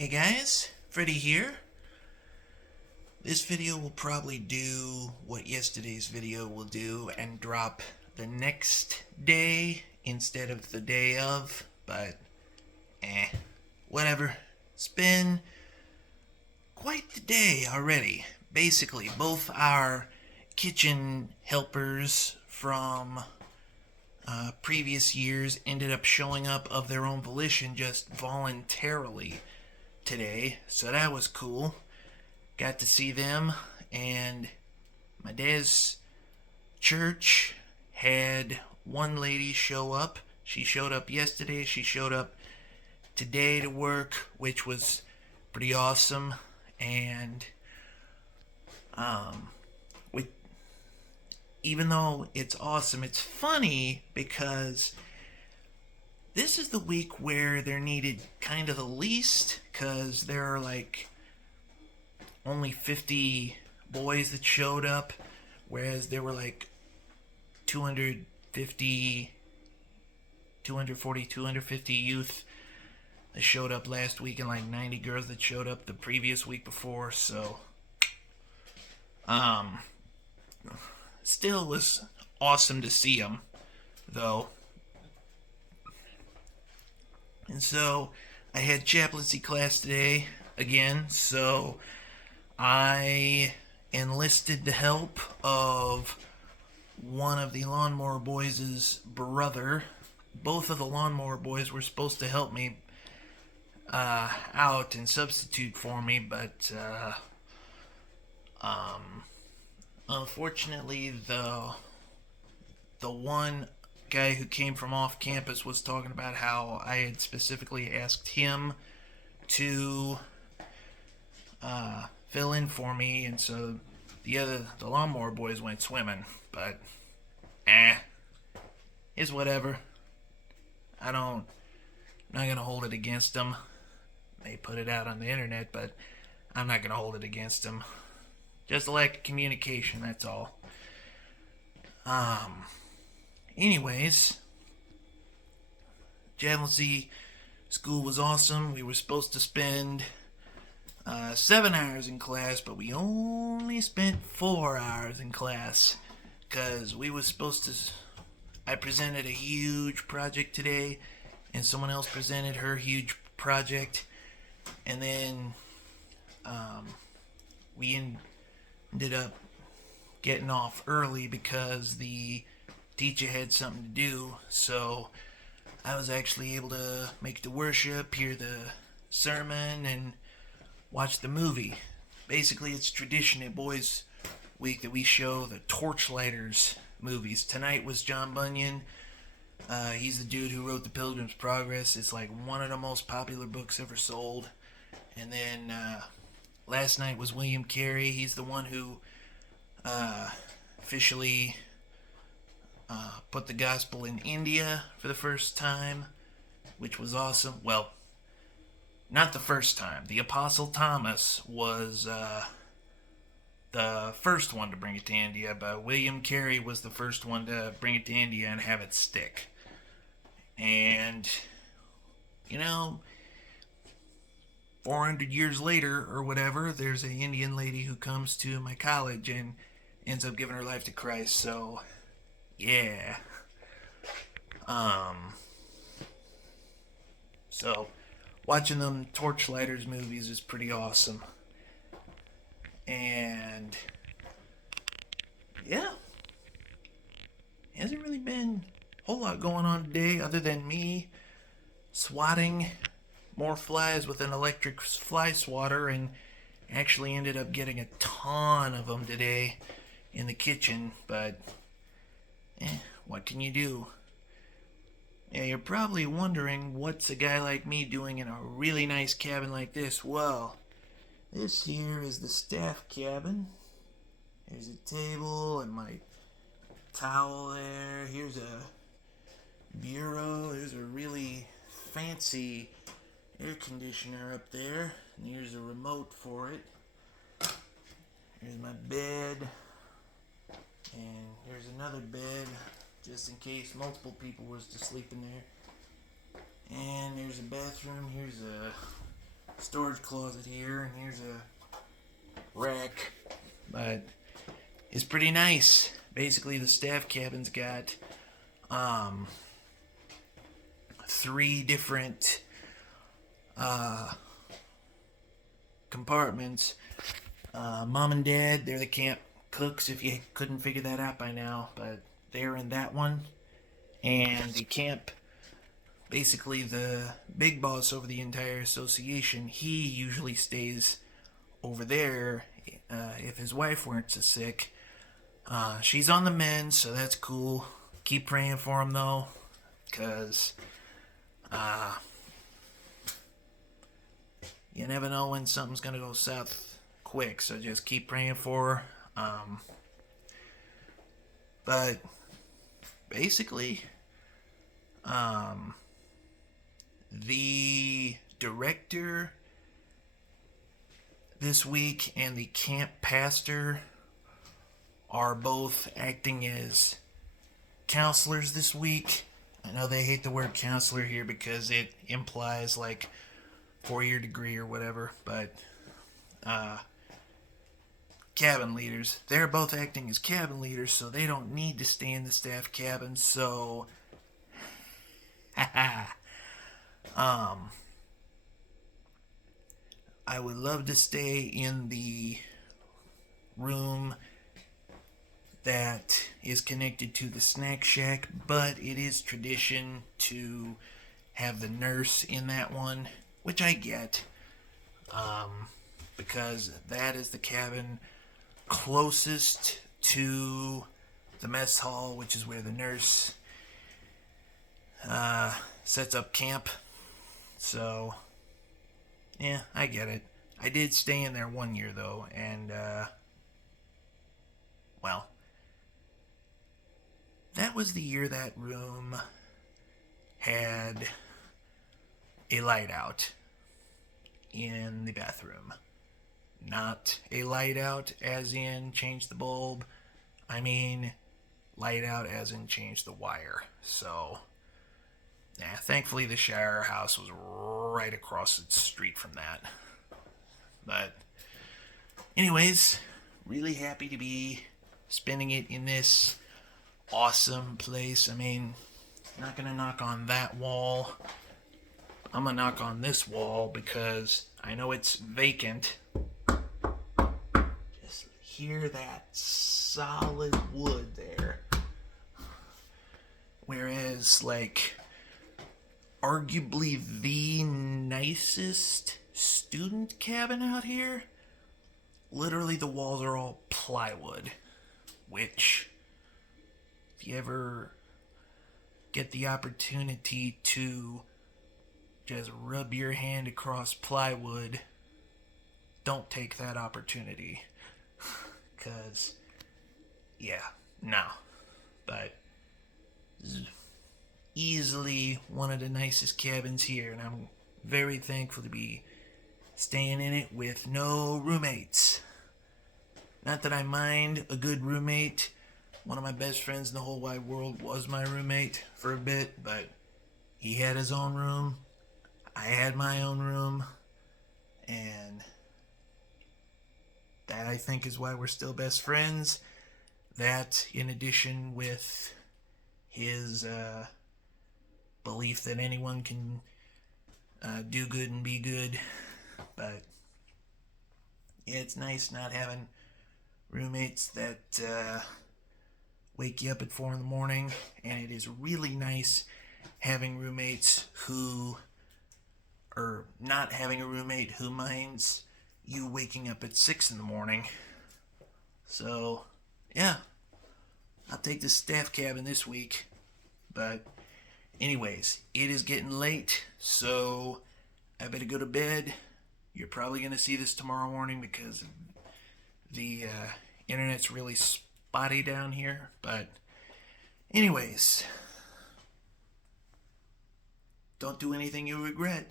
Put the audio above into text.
Hey guys, Freddy here. This video will probably do what yesterday's video will do and drop the next day instead of the day of, but whatever. It's been quite the day already. Basically, both our kitchen helpers from previous years ended up showing up of their own volition just voluntarily today, so that was cool. Got to see them, and my dad's church had one lady show up. She showed up yesterday, she showed up today to work, which was pretty awesome. And we, even though it's awesome, it's funny because this is the week where they're needed kind of the least, because there are like only 50 boys that showed up, whereas there were like 250, 240, 250 youth that showed up last week, and like 90 girls that showed up the previous week before. So still was awesome to see them though. And so I had chaplaincy class today again, so I enlisted the help of one of the lawnmower boys' brother. Both of the lawnmower boys were supposed to help me out and substitute for me, but unfortunately the one guy who came from off campus was talking about how I had specifically asked him to fill in for me, and so the lawnmower boys went swimming. But it's whatever. I'm not gonna hold it against them. They put it out on the internet, but I'm not gonna hold it against them. Just a lack of communication, that's all. Anyways, chaplaincy school was awesome. We were supposed to spend 7 hours in class, but we only spent 4 hours in class because we was supposed to. I presented a huge project today, and someone else presented her huge project, and then we ended up getting off early because the teacher had something to do. So I was actually able to make the worship, hear the sermon, and watch the movie. Basically, it's tradition at Boys Week that we show the Torchlighters movies. Tonight was John Bunyan. He's the dude who wrote The Pilgrim's Progress. It's like one of the most popular books ever sold. And then last night was William Carey. He's the one who officially put the gospel in India for the first time, which was awesome. Well, not the first time. The Apostle Thomas was the first one to bring it to India, but William Carey was the first one to bring it to India and have it stick. And, 400 years later or whatever, there's an Indian lady who comes to my college and ends up giving her life to Christ. So, yeah. So, watching them Torchlighters movies is pretty awesome. And yeah, hasn't really been a whole lot going on today other than me swatting more flies with an electric fly swatter, and actually ended up getting a ton of them today in the kitchen. But what can you do? Yeah, you're probably wondering, what's a guy like me doing in a really nice cabin like this? Well, this here is the staff cabin. There's a table and my towel there. Here's a bureau. There's a really fancy air conditioner up there. And here's a remote for it. Here's my bed. And here's another bed, just in case multiple people was to sleep in there. And there's a bathroom. Here's a storage closet here, and here's a rack. But it's pretty nice. Basically, the staff cabin's got three different compartments. Mom and Dad, they're the camp cooks, if you couldn't figure that out by now, but they're in that one. And the camp, basically the big boss over the entire association, he usually stays over there if his wife weren't so sick. She's on the mend, so that's cool. Keep praying for him, though, because you never know when something's going to go south quick, so just keep praying for her. But basically, the director this week and the camp pastor are both acting as counselors this week. I know they hate the word counselor here because it implies like 4-year degree or whatever, but cabin leaders, they're both acting as cabin leaders, so they don't need to stay in the staff cabin. So I would love to stay in the room that is connected to the snack shack, but it is tradition to have the nurse in that one, which I get, because that is the cabin closest to the mess hall, which is where the nurse sets up camp. So yeah, I get it. I did stay in there 1 year though, and well, that was the year that room had a light out in the bathroom. Not a light out as in change the bulb. I mean light out as in change the wire. So yeah, thankfully the shower house was right across the street from that. But anyways, really happy to be spending it in this awesome place. I mean, not gonna knock on that wall. I'm gonna knock on this wall because I know it's vacant. Just hear that solid wood there. Whereas, like, arguably the nicest student cabin out here, literally the walls are all plywood, which, if you ever get the opportunity to just rub your hand across plywood, don't take that opportunity. Because, yeah, no. But easily one of the nicest cabins here, and I'm very thankful to be staying in it with no roommates. Not that I mind a good roommate. One of my best friends in the whole wide world was my roommate for a bit, but he had his own room. I had my own room. And that, I think, is why we're still best friends. That, in addition with his belief that anyone can do good and be good. But yeah, it's nice not having roommates that wake you up at 4 in the morning, and it is really nice having roommates who, or not having a roommate who minds you waking up at 6 in the morning. So yeah, I'll take the staff cabin this week. But anyways, it is getting late, so I better go to bed. You're probably going to see this tomorrow morning because the internet's really spotty down here. But anyways, don't do anything you regret.